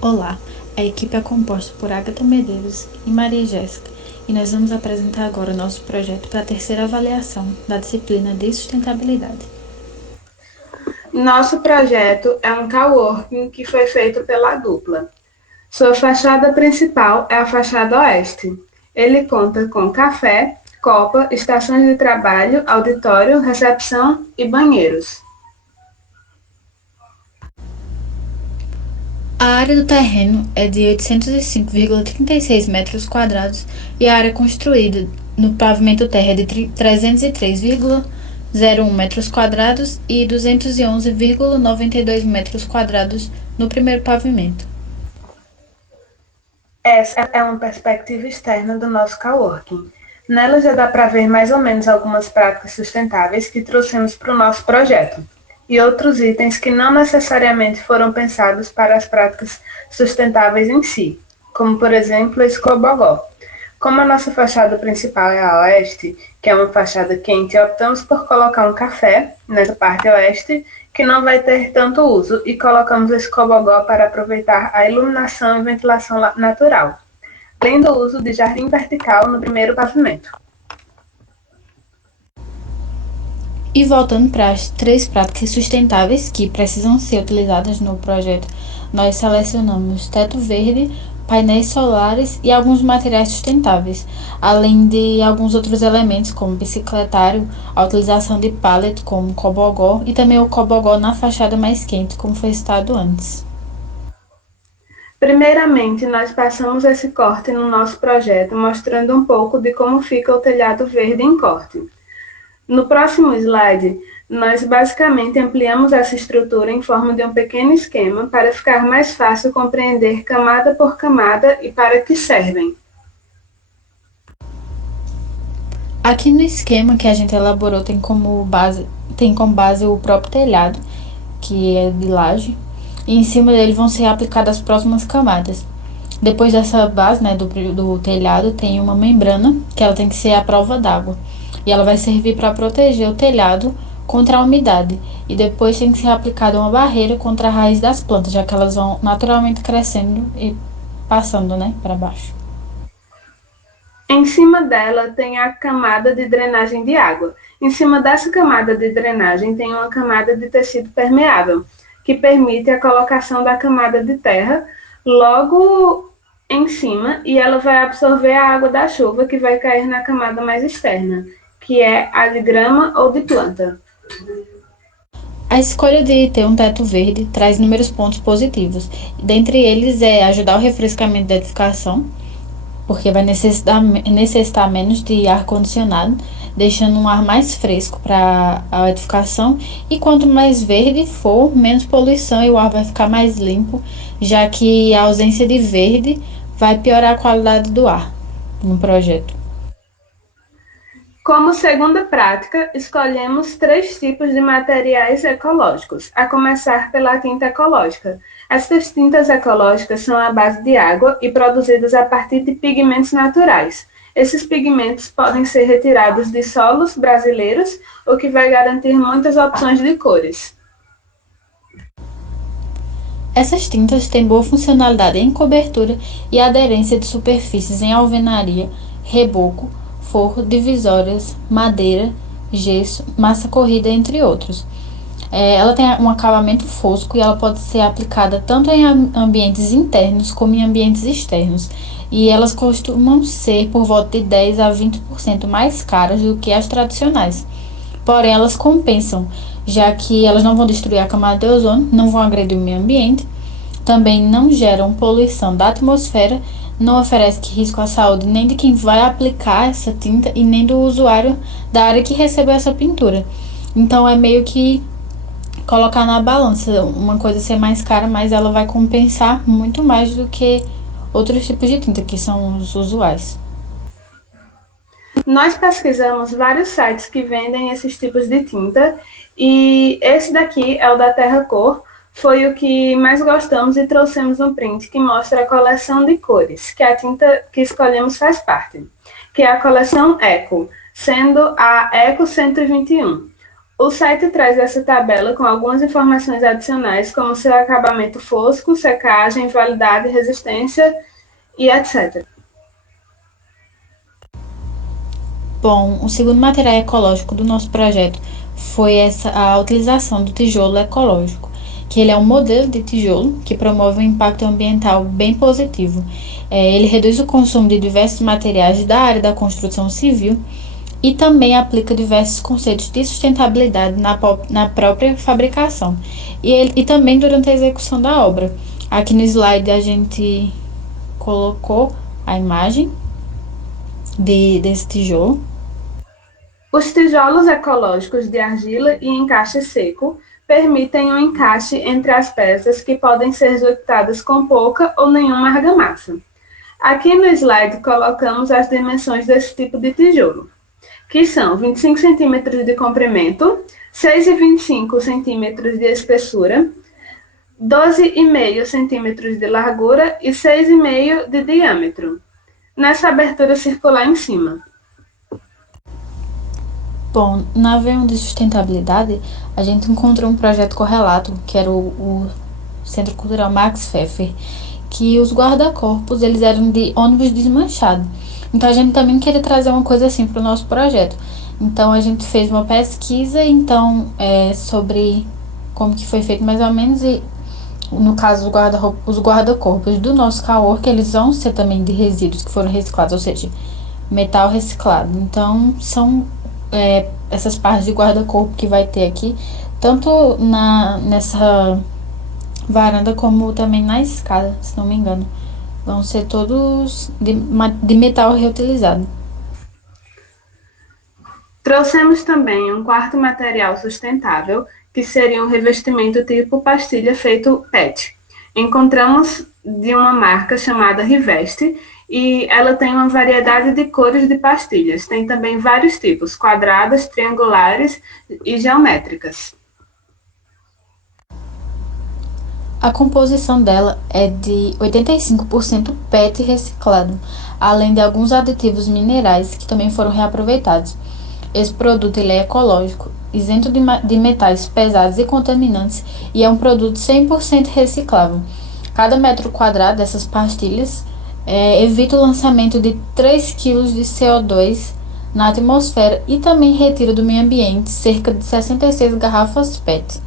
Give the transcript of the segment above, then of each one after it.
Olá, a equipe é composta por Agatha Medeiros e Maria Jéssica, e nós vamos apresentar agora o nosso projeto para a terceira avaliação da disciplina de sustentabilidade. Nosso projeto é um coworking que foi feito pela dupla. Sua fachada principal é a fachada oeste. Ele conta com café, copa, estações de trabalho, auditório, recepção e banheiros. A área do terreno é de 805,36 metros quadrados e a área construída no pavimento terra é de 303,01 metros quadrados e 211,92 metros quadrados no primeiro pavimento. Essa é uma perspectiva externa do nosso coworking. Nela já dá para ver mais ou menos algumas práticas sustentáveis que trouxemos para o nosso projeto e outros itens que não necessariamente foram pensados para as práticas sustentáveis em si, como por exemplo esse cobogó. Como a nossa fachada principal é a oeste, que é uma fachada quente, optamos por colocar um café nessa parte oeste, que não vai ter tanto uso, e colocamos esse cobogó para aproveitar a iluminação e ventilação natural, além do uso de jardim vertical no primeiro pavimento. E voltando para as três práticas sustentáveis que precisam ser utilizadas no projeto, nós selecionamos teto verde, painéis solares e alguns materiais sustentáveis, além de alguns outros elementos como bicicletário, a utilização de pallet como cobogó e também o cobogó na fachada mais quente, como foi citado antes. Primeiramente, nós passamos esse corte no nosso projeto, mostrando um pouco de como fica o telhado verde em corte. No próximo slide, nós basicamente ampliamos essa estrutura em forma de um pequeno esquema para ficar mais fácil compreender camada por camada e para que servem. Aqui no esquema que a gente elaborou tem como base o próprio telhado, que é de laje, e em cima dele vão ser aplicadas as próximas camadas. Depois dessa base, né, do telhado, tem uma membrana, que ela tem que ser à prova d'água. E ela vai servir para proteger o telhado contra a umidade. E depois tem que ser aplicada uma barreira contra a raiz das plantas, já que elas vão naturalmente crescendo e passando, né, para baixo. Em cima dela tem a camada de drenagem de água. Em cima dessa camada de drenagem tem uma camada de tecido permeável, que permite a colocação da camada de terra logo em cima e ela vai absorver a água da chuva que vai cair na camada mais externa, que é a de grama ou de planta. A escolha de ter um teto verde traz inúmeros pontos positivos. Dentre eles é ajudar o refrescamento da edificação, porque vai necessitar menos de ar-condicionado, deixando um ar mais fresco para a edificação. E quanto mais verde for, menos poluição e o ar vai ficar mais limpo, já que a ausência de verde vai piorar a qualidade do ar no projeto. Como segunda prática, escolhemos três tipos de materiais ecológicos, a começar pela tinta ecológica. Estas tintas ecológicas são à base de água e produzidas a partir de pigmentos naturais. Esses pigmentos podem ser retirados de solos brasileiros, o que vai garantir muitas opções de cores. Essas tintas têm boa funcionalidade em cobertura e aderência de superfícies em alvenaria, reboco, forro, divisórias, madeira, gesso, massa corrida, entre outros. Ela tem um acabamento fosco e ela pode ser aplicada tanto em ambientes internos como em ambientes externos. E elas costumam ser por volta de 10 a 20% mais caras do que as tradicionais. Porém, elas compensam, já que elas não vão destruir a camada de ozônio, não vão agredir o meio ambiente, também não geram poluição da atmosfera, não oferece risco à saúde nem de quem vai aplicar essa tinta e nem do usuário da área que recebeu essa pintura. Então é meio que colocar na balança, uma coisa ser mais cara, mas ela vai compensar muito mais do que outros tipos de tinta que são os usuais. Nós pesquisamos vários sites que vendem esses tipos de tinta e esse daqui é o da Terra Cor, foi o que mais gostamos e trouxemos um print que mostra a coleção de cores, que a tinta que escolhemos faz parte, que é a coleção Eco, sendo a Eco 121. O site traz essa tabela com algumas informações adicionais, como seu acabamento fosco, secagem, validade, resistência e etc. Bom, o segundo material ecológico do nosso projeto foi a utilização do tijolo ecológico, que ele é um modelo de tijolo que promove um impacto ambiental bem positivo. Ele reduz o consumo de diversos materiais da área da construção civil e também aplica diversos conceitos de sustentabilidade na própria fabricação e também durante a execução da obra. Aqui no slide a gente colocou a imagem desse tijolo. Os tijolos ecológicos de argila e encaixe seco permitem um encaixe entre as peças que podem ser executadas com pouca ou nenhuma argamassa. Aqui no slide colocamos as dimensões desse tipo de tijolo, que são 25 cm de comprimento, 6,25 cm de espessura, 12,5 cm de largura e 6,5 de diâmetro, nessa abertura circular em cima. Bom, na V1 de sustentabilidade, a gente encontrou um projeto correlato, que era o Centro Cultural Max Pfeffer, que os guarda-corpos eles eram de ônibus desmanchado. Então a gente também queria trazer uma coisa assim para o nosso projeto. Então a gente fez uma pesquisa sobre como que foi feito mais ou menos e no caso os guarda-corpos do nosso cowork, eles vão ser também de resíduos que foram reciclados, ou seja, metal reciclado. Então são essas partes de guarda-corpo que vai ter aqui, tanto nessa varanda como também na escada, se não me engano. Vão ser todos de metal reutilizado. Trouxemos também um quarto material sustentável, que seria um revestimento tipo pastilha feito PET. Encontramos de uma marca chamada Riveste e ela tem uma variedade de cores de pastilhas. Tem também vários tipos, quadradas, triangulares e geométricas. A composição dela é de 85% PET reciclado, além de alguns aditivos minerais que também foram reaproveitados. Esse produto ele é ecológico, isento de metais pesados e contaminantes e é um produto 100% reciclável. Cada metro quadrado dessas pastilhas evita o lançamento de 3 kg de CO2 na atmosfera e também retira do meio ambiente cerca de 66 garrafas PET.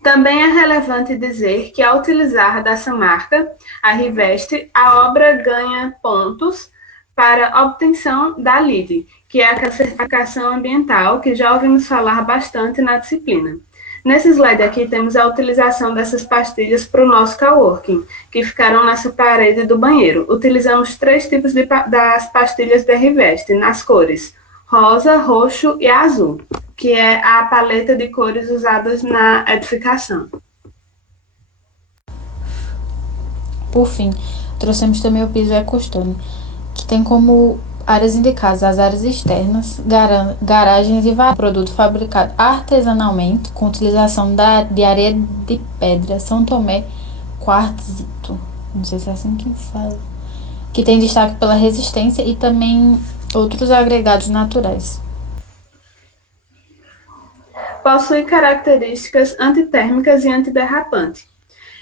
Também é relevante dizer que, ao utilizar dessa marca, a Riveste, a obra ganha pontos para a obtenção da LEED, que é a certificação ambiental que já ouvimos falar bastante na disciplina. Nesse slide aqui temos a utilização dessas pastilhas para o nosso coworking, que ficaram nessa parede do banheiro. Utilizamos 3 tipos das pastilhas da Riveste, nas cores rosa, roxo e azul, que é a paleta de cores usadas na edificação. Por fim, trouxemos também o piso EcoStone, que tem como áreas indicadas as áreas externas, garagens e produto fabricado artesanalmente com utilização de areia de pedra São Tomé quartzito, não sei se é assim que fala, que tem destaque pela resistência e também outros agregados naturais. Possui características antitérmicas e antiderrapante.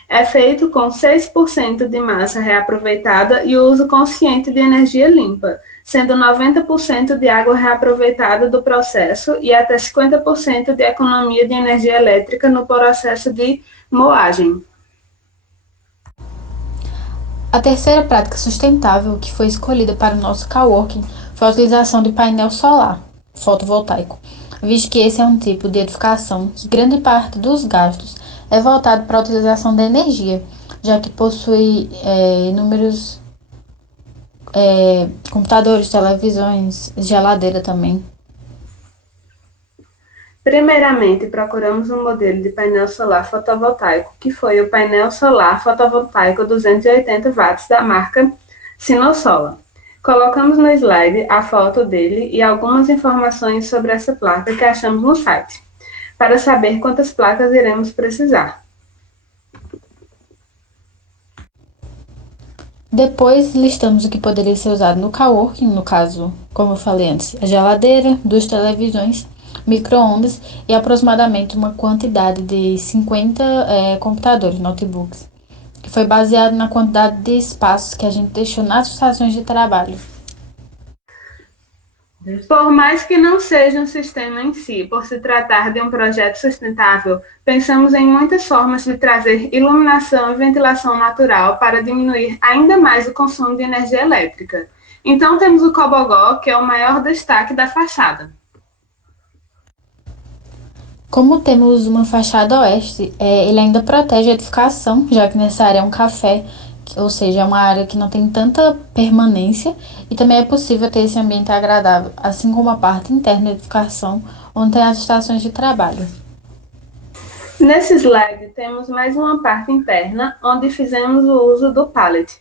É feito com 6% de massa reaproveitada e uso consciente de energia limpa, sendo 90% de água reaproveitada do processo e até 50% de economia de energia elétrica no processo de moagem. A terceira prática sustentável que foi escolhida para o nosso coworking foi a utilização de painel solar fotovoltaico, visto que esse é um tipo de edificação que grande parte dos gastos é voltado para a utilização da energia, já que possui inúmeros computadores, televisões, geladeira também. Primeiramente, procuramos um modelo de painel solar fotovoltaico, que foi o painel solar fotovoltaico 280 watts da marca Sinosolar. Colocamos no slide a foto dele e algumas informações sobre essa placa que achamos no site, para saber quantas placas iremos precisar. Depois, listamos o que poderia ser usado no coworking, no caso, como eu falei antes, a geladeira, 2 televisões micro-ondas e aproximadamente uma quantidade de 50 computadores, notebooks, que foi baseado na quantidade de espaços que a gente deixou nas estações de trabalho. Por mais que não seja um sistema em si, por se tratar de um projeto sustentável, pensamos em muitas formas de trazer iluminação e ventilação natural para diminuir ainda mais o consumo de energia elétrica. Então temos o Cobogó, que é o maior destaque da fachada. Como temos uma fachada oeste, ele ainda protege a edificação, já que nessa área é um café, ou seja, é uma área que não tem tanta permanência e também é possível ter esse ambiente agradável, assim como a parte interna da edificação, onde tem as estações de trabalho. Nesse slide temos mais uma parte interna, onde fizemos o uso do pallet,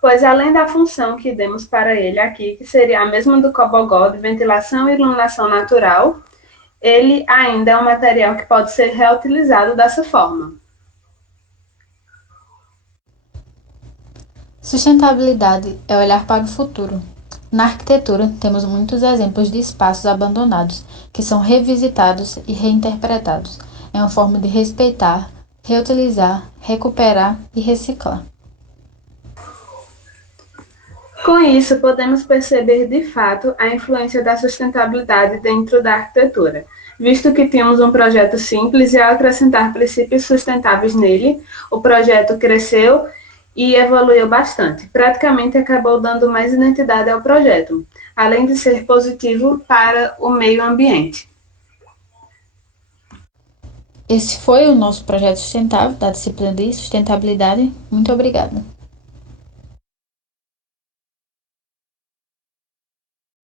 pois além da função que demos para ele aqui, que seria a mesma do Cobogó de ventilação e iluminação natural, ele ainda é um material que pode ser reutilizado dessa forma. Sustentabilidade é olhar para o futuro. Na arquitetura, temos muitos exemplos de espaços abandonados que são revisitados e reinterpretados. É uma forma de respeitar, reutilizar, recuperar e reciclar. Com isso, podemos perceber de fato a influência da sustentabilidade dentro da arquitetura, visto que tínhamos um projeto simples e ao acrescentar princípios sustentáveis nele, o projeto cresceu e evoluiu bastante. Praticamente acabou dando mais identidade ao projeto, além de ser positivo para o meio ambiente. Esse foi o nosso projeto sustentável da disciplina de sustentabilidade. Muito obrigada.